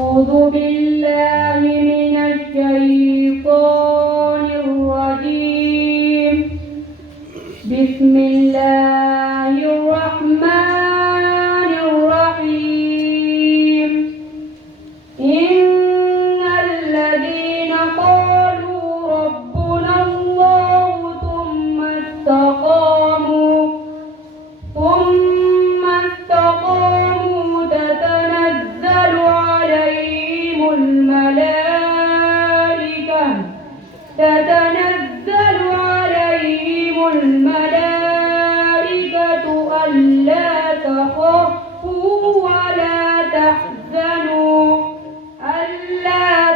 أعوذ بالله من الشيطان الرجيم. بسم الله الرحمن الرحيم. إن الذين قالوا ربنا الله ثم استقاموا تتنزل عليهم الملائكة ألا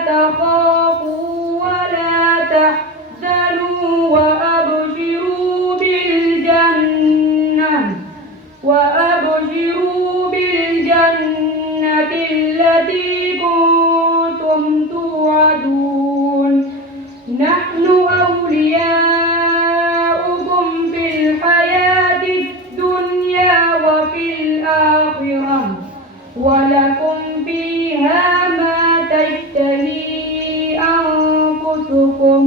تخافوا ولا تحزنوا وأبشروا بالجنة التي كنتم توعدون. نحن أولياؤكم في الحياة الدنيا وفي الآخرة ولكم فيها ما تشتهي أنفسكم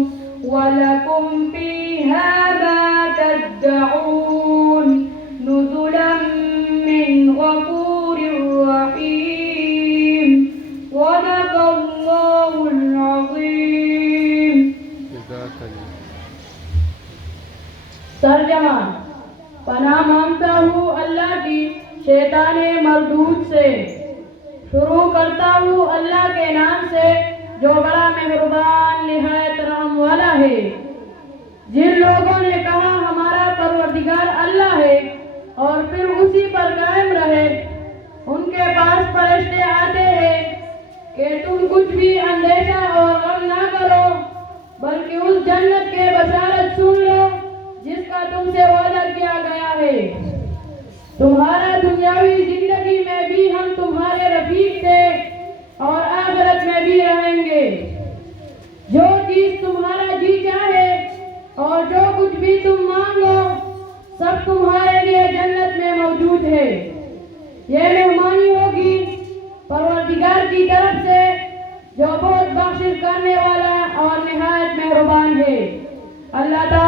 ولكم فيها ما تدعون نزلا من غفور رحيم. صدق الله العظيم. तर्जमा। पनाह मांगता हूँ अल्लाह की शैताने मरदूद से। शुरू करता हूँ अल्लाह के नाम से जो बड़ा मेहरबान निहायत रहम वाला है। जिन लोगों ने कहा हमारा परवरदिगार अल्लाह है और फिर उसी पर कायम रहे, उनके पास फरिश्ते आते हैं कि तुम कुछ भी अंदेशा और गम ना करो, बल्कि उस जन्नत के बशारत सुन लो जिसका तुमसे वादा किया गया है। तुम्हारा दुनियावी जिंदगी में भी हम तुम्हारे रफीक थे और आखिरत में भी रहेंगे। जो चीज तुम्हारा जी चाहे और जो कुछ भी तुम मांगो सब तुम्हारे लिए जन्नत में मौजूद है। ये मेहमानी होगी परवरदिगार की तरफ से जो बहुत बख्शिश करने वाला